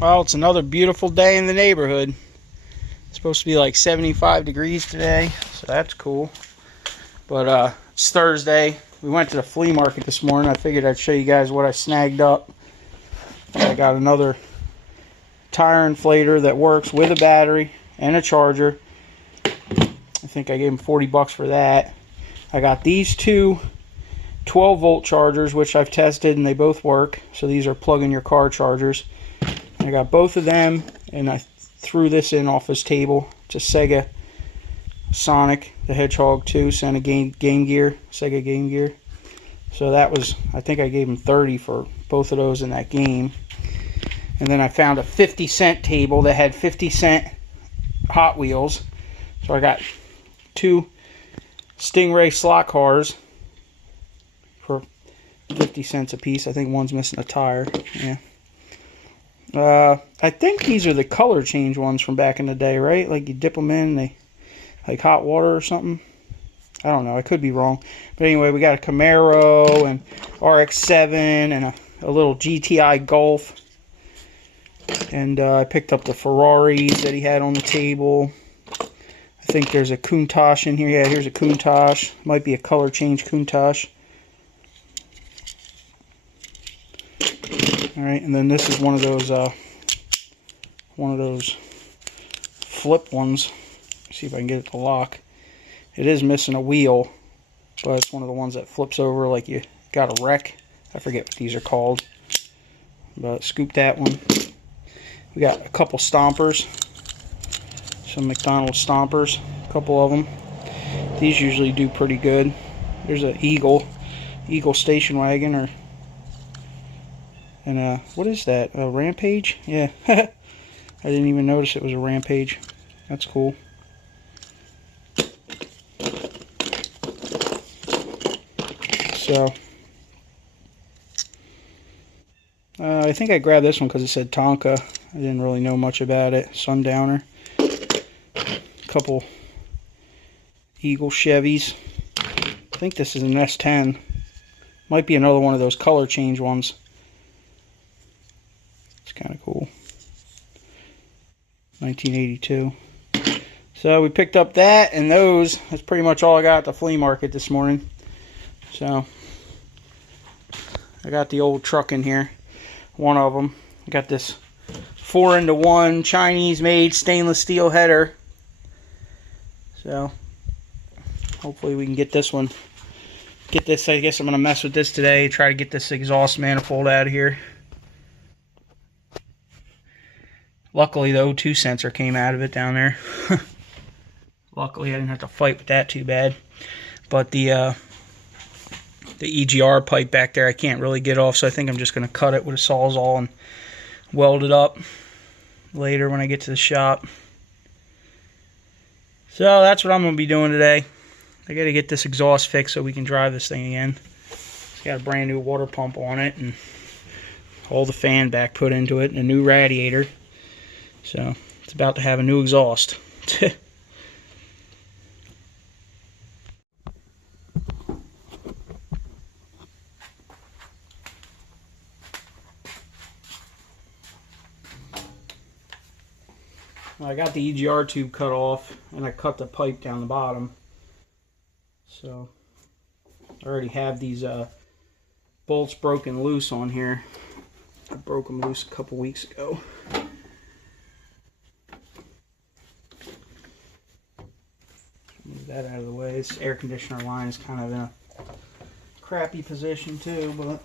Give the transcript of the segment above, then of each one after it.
Well, it's another beautiful day in the neighborhood. It's supposed to be like 75 degrees today, so that's cool. But it's Thursday. We went to the flea market this morning. I figured I'd show you guys what I snagged up. I got another tire inflator that works with a battery and a charger. I think I gave him 40 bucks for that. I got these two 12-volt chargers, which I've tested, and they both work. So these are plug-in your car chargers. I got both of them, and I threw this in off his table. It's a Sega Sonic the Hedgehog 2, Sega Game Gear. So that was, I think I gave him 30 for both of those in that game. And then I found a 50-cent table that had 50-cent Hot Wheels. So I got two Stingray slot cars for 50 cents a piece. I think one's missing a tire. Yeah. I think these are the color change ones from back in the day, right? Like you dip them in, they like hot water or something. I don't know. I could be wrong. But anyway, we got a Camaro and RX-7 and a little GTI Golf. And I picked up the Ferraris that he had on the table. I think there's a Countach in here. Yeah, here's a Countach. Might be a color change Countach. All right, and then this is one of those flip ones. Let's see if I can get it to lock. It is missing a wheel, but it's one of the ones that flips over like you got a wreck. I forget what these are called, but scoop that one. We got a couple stompers, some McDonald's stompers, a couple of them. These usually do pretty good. There's an Eagle station wagon, and what is that? A Rampage? Yeah, I didn't even notice it was a Rampage. That's cool. So, I think I grabbed this one because it said Tonka. I didn't really know much about it. Sundowner. A couple Eagle Chevys. I think this is an S10. Might be another one of those color change ones. It's kind of cool. 1982. So we picked up that and those. That's pretty much all I got at the flea market this morning. So I got the old truck in here. One of them. I got this 4-into-1 Chinese-made stainless steel header. So hopefully we can get this one. Get this. I guess I'm going to mess with this today. Try to get this exhaust manifold out of here. Luckily, the O2 sensor came out of it down there. Luckily, I didn't have to fight with that too bad. But the EGR pipe back there, I can't really get off, so I think I'm just going to cut it with a Sawzall and weld it up later when I get to the shop. So that's what I'm going to be doing today. I got to get this exhaust fixed so we can drive this thing again. It's got a brand new water pump on it and all the fan back put into it and a new radiator. So it's about to have a new exhaust. I got the EGR tube cut off and I cut the pipe down the bottom. So I already have these bolts broken loose on here. I broke them loose a couple weeks ago. Move that out of the way. This air conditioner line is kind of in a crappy position too, but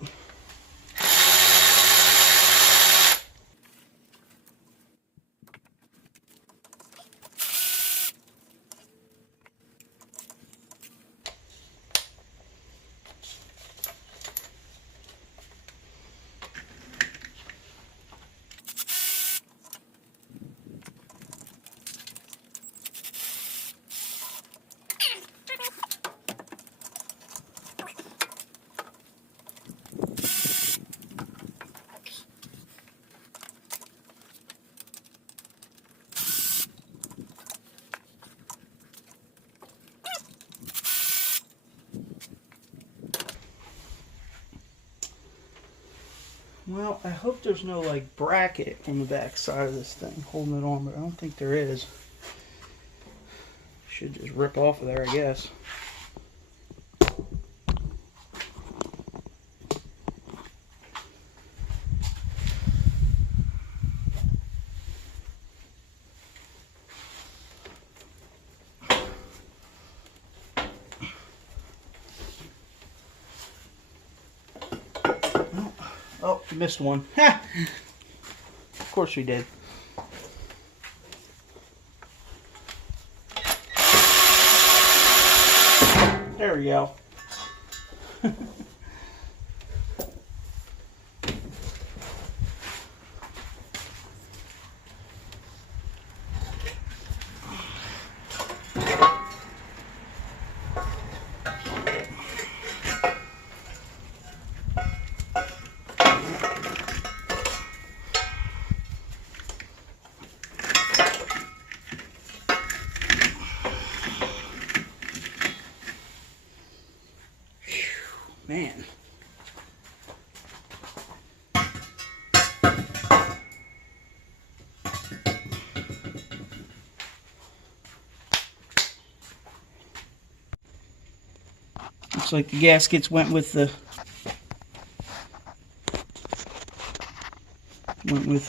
Well, I hope there's no like bracket on the back side of this thing holding it on, but I don't think there is. Should just rip off of there, I guess. Oh, you missed one. Ha! Of course we did. There we go. Man. Looks like the gaskets went with the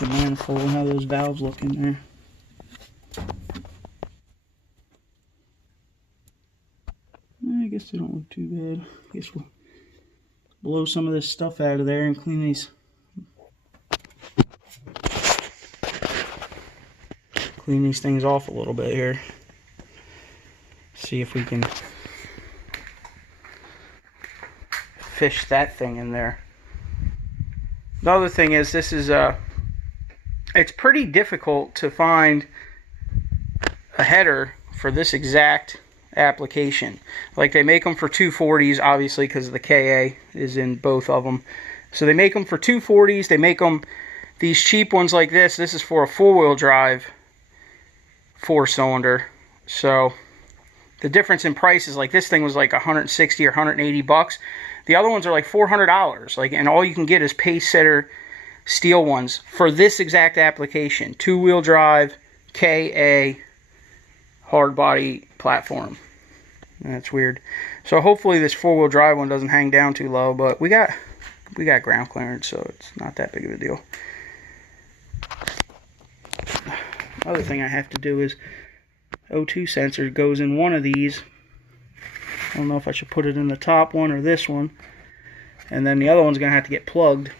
manifold. How those valves look in there. I guess they don't look too bad. I guess we'll blow some of this stuff out of there and clean these things off a little bit here. See if we can fish that thing in there. The other thing is, this is it's pretty difficult to find a header for this exact application. Like, they make them for 240s, obviously, because the KA is in both of them. So they make them for 240s. They make them these cheap ones like this. This is for a four-wheel drive 4-cylinder. So the difference in price is, like, this thing was like 160 or 180 bucks. The other ones are like $400. Like, and all you can get is pace setter steel ones for this exact application. 2-wheel drive, KA, hard body platform. That's weird. So hopefully this 4-wheel drive one doesn't hang down too low, but we got ground clearance, so it's not that big of a deal. Other thing I have to do is O2 sensor goes in one of these. I don't know if I should put it in the top one or this one. And then the other one's going to have to get plugged.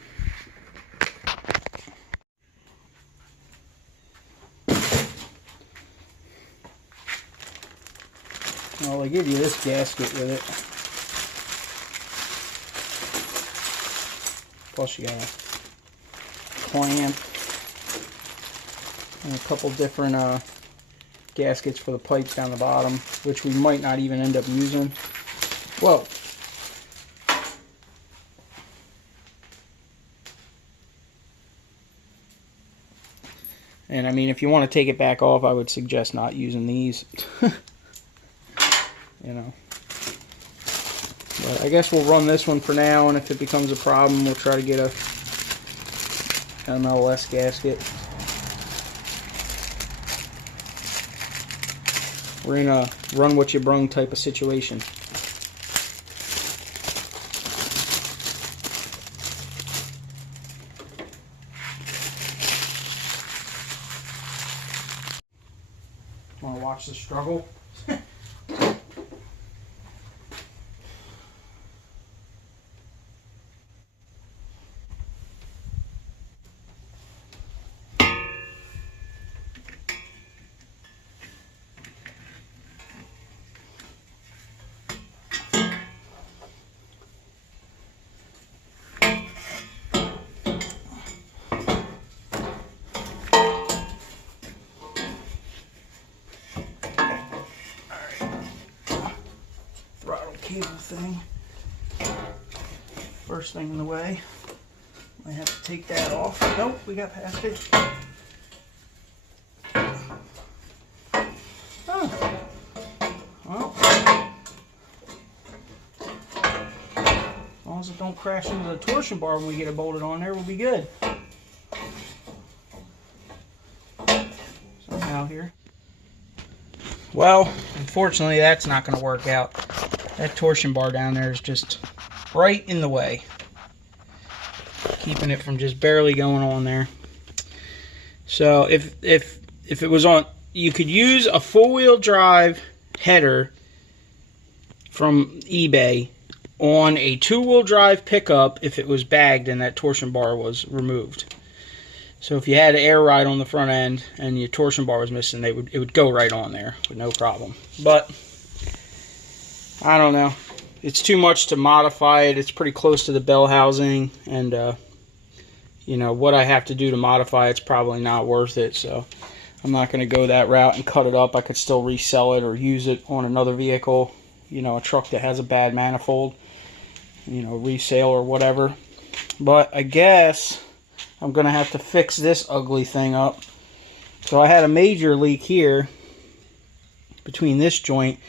Well, they give you this gasket with it. Plus you got a clamp and a couple different gaskets for the pipes down the bottom, which we might not even end up using. Whoa. And I mean, if you want to take it back off, I would suggest not using these. You know. But I guess we'll run this one for now, and if it becomes a problem, we'll try to get a MLS gasket. We're in a run what you brung type of situation. Want to watch the struggle? Cable thing. First thing in the way. I have to take that off. Nope, we got past it. Oh. Well, as long as it don't crash into the torsion bar when we get it bolted on there, we'll be good. Somehow here. Well, unfortunately, that's not going to work out. That torsion bar down there is just right in the way, keeping it from just barely going on there. So if it was on, you could use a four-wheel drive header from eBay on a two-wheel drive pickup if it was bagged and that torsion bar was removed. So if you had an air ride on the front end and your torsion bar was missing, it would go right on there with no problem. But I don't know. It's too much to modify it. It's pretty close to the bell housing, and you know, what I have to do to modify it's probably not worth it. So I'm not going to go that route and cut it up. I could still resell it or use it on another vehicle, you know, a truck that has a bad manifold, you know, resale or whatever. But I guess I'm going to have to fix this ugly thing up. So I had a major leak here between this joint,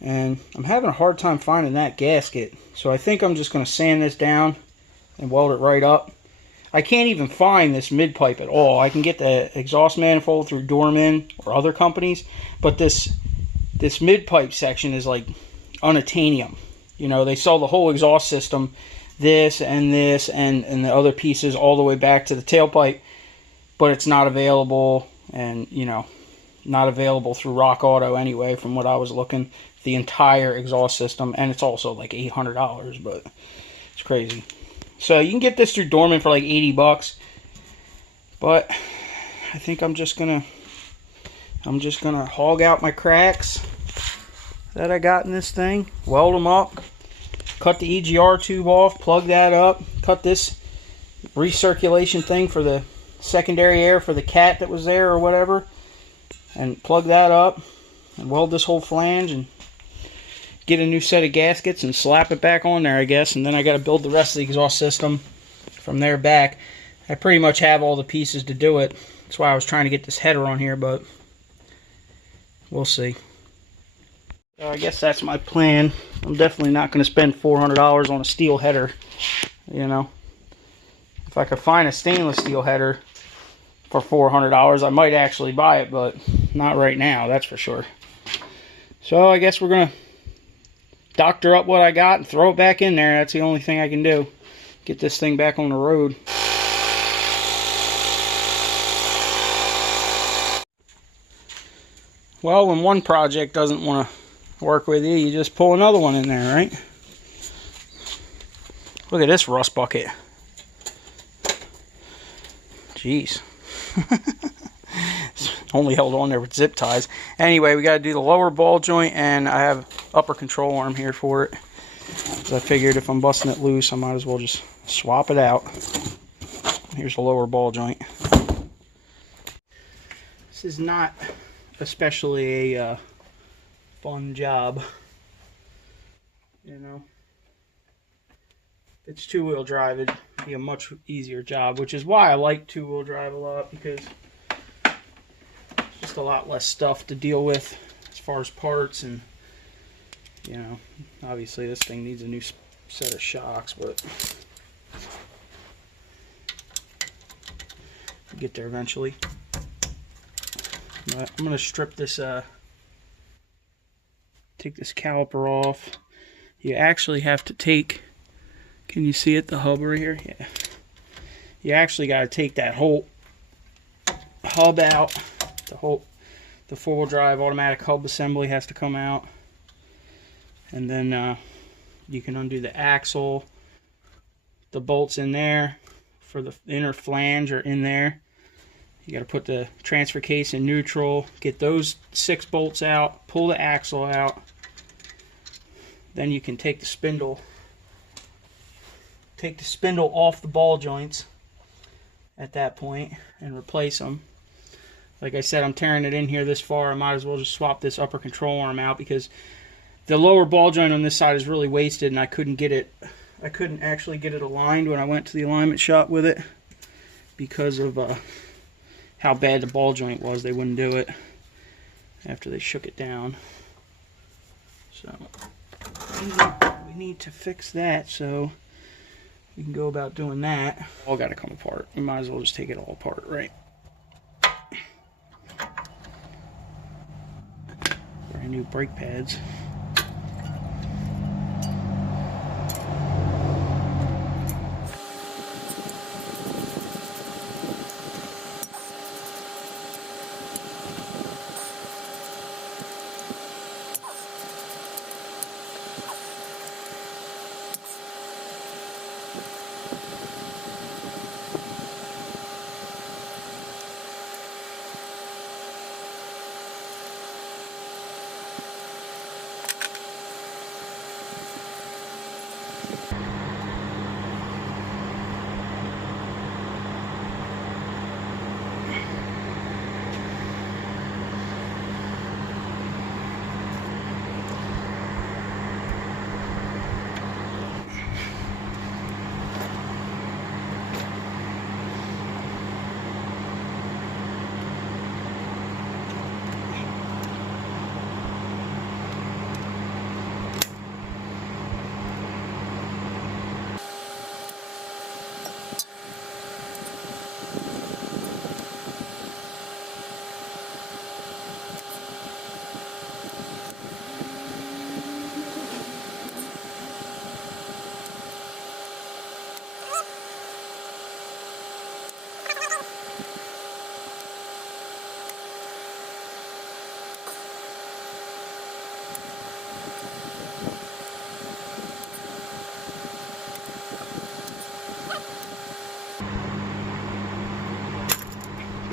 and I'm having a hard time finding that gasket. So I think I'm just going to sand this down and weld it right up. I can't even find this mid pipe at all. I can get the exhaust manifold through Dorman or other companies, but this mid pipe section is like unattainium. You know, they sell the whole exhaust system, this and the other pieces all the way back to the tailpipe, but it's not available, and you know, not available through Rock Auto anyway from what I was looking, the entire exhaust system, and it's also like $800, but it's crazy. So you can get this through Dorman for like 80 bucks, but I think I'm just gonna hog out my cracks that I got in this thing, weld them up, cut the EGR tube off, plug that up, cut this recirculation thing for the secondary air for the cat that was there or whatever, and plug that up and weld this whole flange and get a new set of gaskets and slap it back on there, I guess. And then I got to build the rest of the exhaust system from there back. I pretty much have all the pieces to do it. That's why I was trying to get this header on here, but we'll see. So I guess that's my plan. I'm definitely not going to spend $400 on a steel header, you know. If I could find a stainless steel header for $400, I might actually buy it, but not right now, that's for sure. So I guess we're going to doctor up what I got and throw it back in there. That's the only thing I can do. Get this thing back on the road. Well, when one project doesn't want to work with you, you just pull another one in there, right? Look at this rust bucket. Jeez. It's only held on there with zip ties. Anyway, we got to do the lower ball joint, and I have upper control arm here for it. So I figured if I'm busting it loose, I might as well just swap it out. Here's the lower ball joint. This is not especially a fun job, you know. If it's two-wheel drive, it'd be a much easier job, which is why I like two-wheel drive a lot, because it's just a lot less stuff to deal with as far as parts. And you know, obviously this thing needs a new set of shocks, but we'll get there eventually. But I'm going to strip this, take this caliper off. You actually have to take, can you see it, the hub right here? Yeah. You actually got to take that whole hub out. The four-wheel drive automatic hub assembly has to come out. And then you can undo the axle. The bolts in there for the inner flange are in there. You got to put the transfer case in neutral, get those 6 bolts out, pull the axle out. Then you can take the spindle off the ball joints at that point and replace them. Like I said, I'm tearing it in here this far. I might as well just swap this upper control arm out, because the lower ball joint on this side is really wasted, and I couldn't actually get it aligned when I went to the alignment shop with it because of how bad the ball joint was. They wouldn't do it after they shook it down. So we need to fix that. So you can go about doing that. All got to come apart. You might as well just take it all apart, right? Brand new brake pads.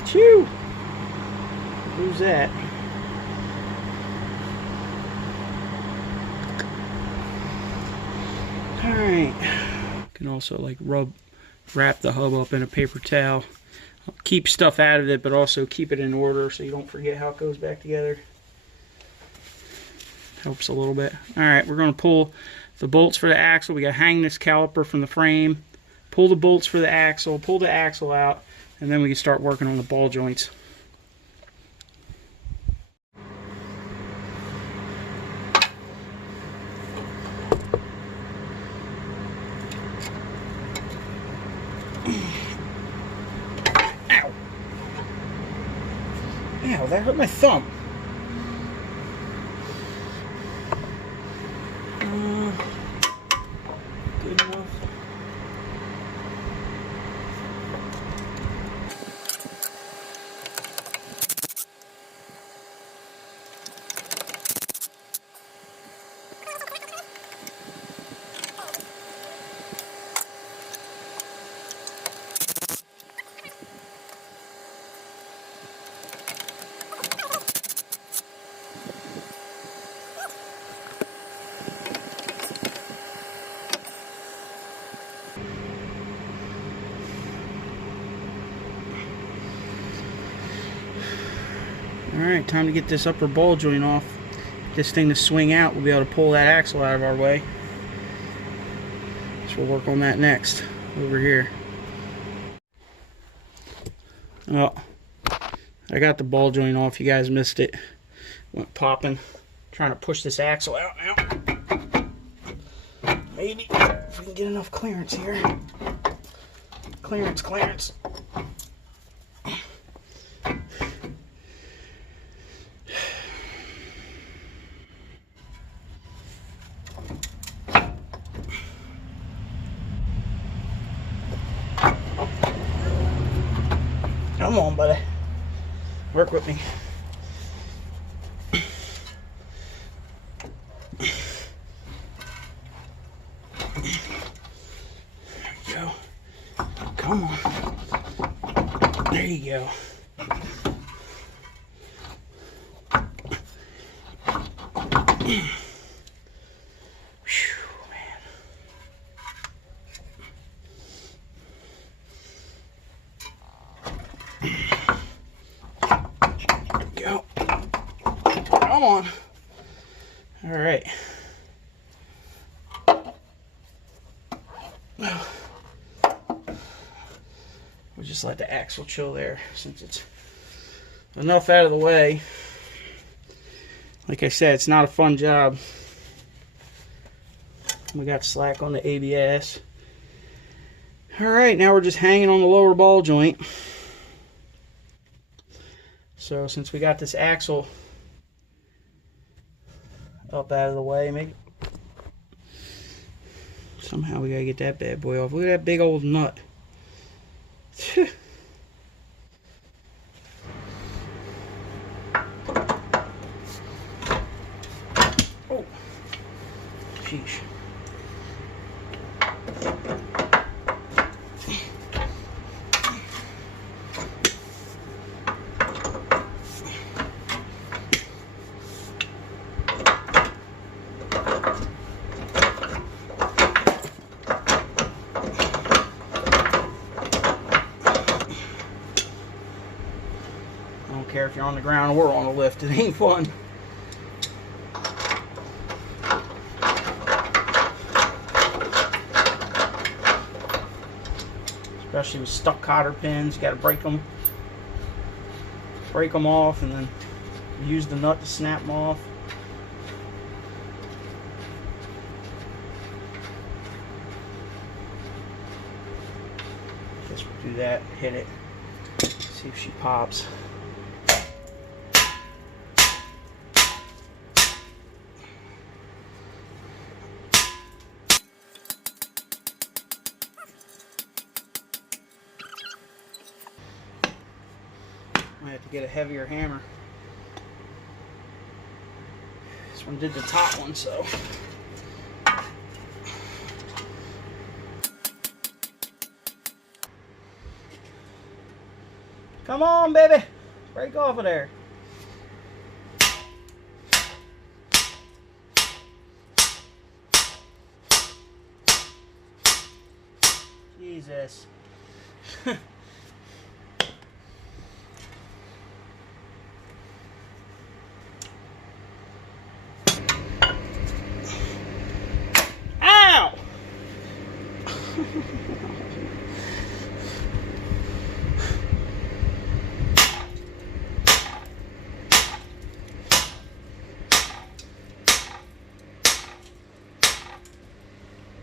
Phew! Who's that? Alright. Can also like wrap the hub up in a paper towel. Keep stuff out of it, but also keep it in order so you don't forget how it goes back together. Helps a little bit. Alright, we're going to pull the bolts for the axle. We got to hang this caliper from the frame. Pull the bolts for the axle. Pull the axle out. And then we can start working on the ball joints. Ow! Ow, that hurt my thumb. Good enough. Alright, time to get this upper ball joint off. Get this thing to swing out. We'll be able to pull that axle out of our way. So we'll work on that next, over here. Oh, I got the ball joint off. You guys missed it. Went popping. Trying to push this axle out now. Maybe if we can get enough clearance here. Clearance, clearance. Come on, buddy. Work with me. There you go. Come on. There you go. Go. Come on. All right. We'll just let the axle chill there since it's enough out of the way. Like I said, it's not a fun job. We got slack on the ABS. Alright, now we're just hanging on the lower ball joint. So since we got this axle up out of the way, maybe somehow we gotta get that bad boy off. Look at that big old nut. Oh, sheesh. I don't care if you're on the ground or on a lift, it ain't fun. Especially with stuck cotter pins, you gotta break them off and then use the nut to snap them off. Guess we'll do that, hit it, see if she pops. I have to get a heavier hammer. This one did the top one, so. Come on, baby. Break off of there. Jesus. Ow!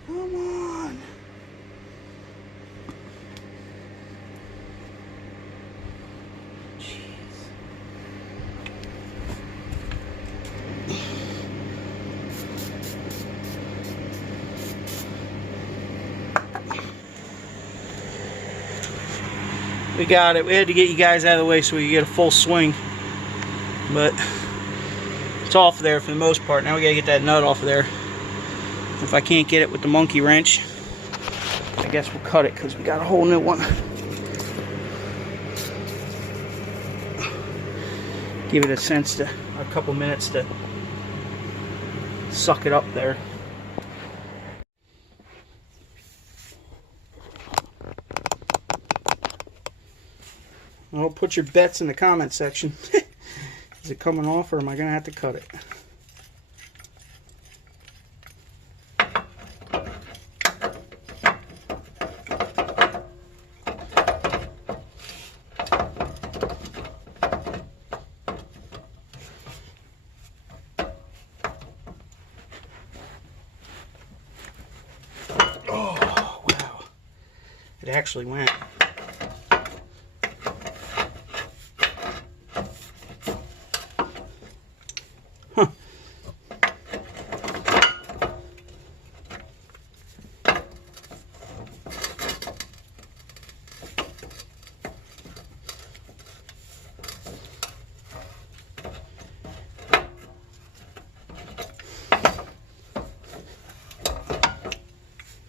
Come on. Jeez. We got it. We had to get you guys out of the way so we could get a full swing. But it's off there for the most part. Now we gotta get that nut off of there. If I can't get it with the monkey wrench, I guess we'll cut it because we got a whole new one. Give it a couple minutes to suck it up there. Well, put your bets in the comment section. Is it coming off or am I going to have to cut it? Oh, wow. It actually went. Huh.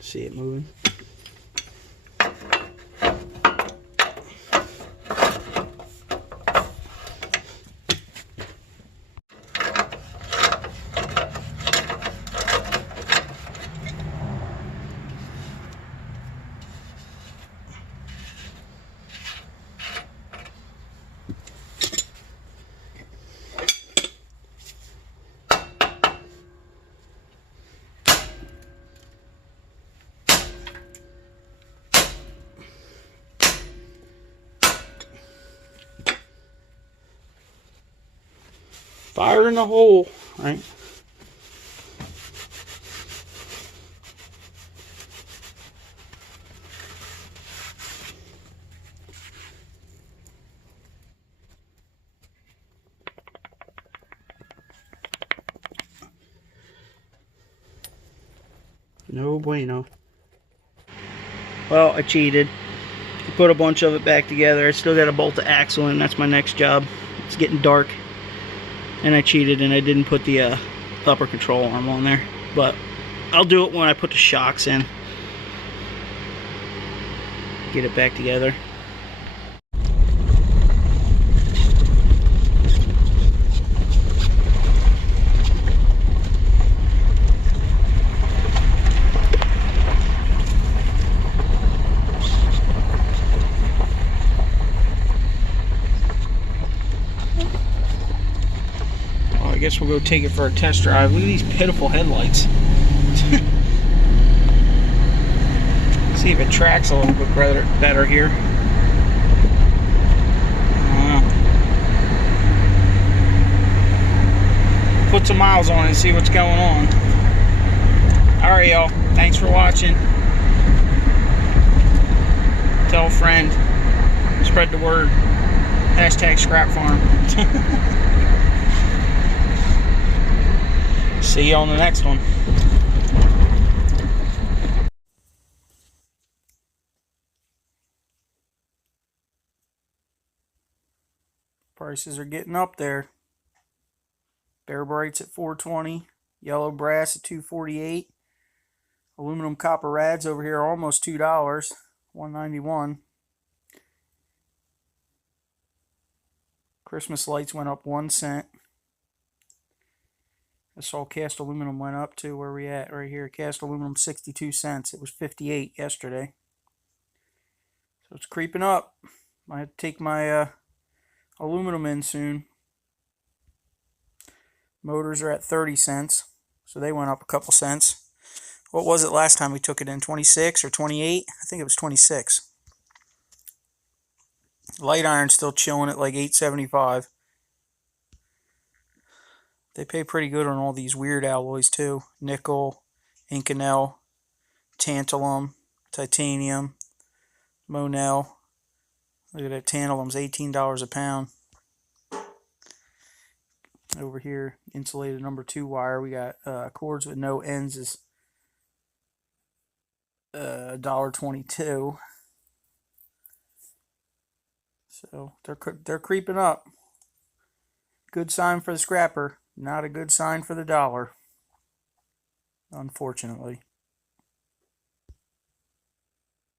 See it moving. Fire in the hole, right? No bueno. Well, I cheated. I put a bunch of it back together. I still got to bolt the axle in. That's my next job. It's getting dark. And I cheated and I didn't put the upper control arm on there. But I'll do it when I put the shocks in. Get it back together. I guess we'll go take it for a test drive. Look at these pitiful headlights. See if it tracks a little bit better here. Put some miles on it and see what's going on. Alright, y'all. Thanks for watching. Tell a friend. Spread the word. Hashtag scrap farm. See you on the next one. Prices are getting up there. Bare brights at $4.20, yellow brass at $2.48, aluminum copper rads over here are almost $2, $1.91. Christmas lights went up 1 cent. I saw cast aluminum went up too. Where we at? Right here. Cast aluminum 62 cents. It was 58 yesterday. So it's creeping up. I have to take my aluminum in soon. Motors are at 30 cents. So they went up a couple cents. What was it last time we took it in? 26 or 28? I think it was 26. Light iron's still chilling at like $8.75. They pay pretty good on all these weird alloys too. Nickel, Inconel, tantalum, titanium, Monel. Look at that tantalum's $18 a pound. Over here, insulated number 2 wire. We got cords with no ends is $1.22. So they're creeping up. Good sign for the scrapper. Not a good sign for the dollar, unfortunately.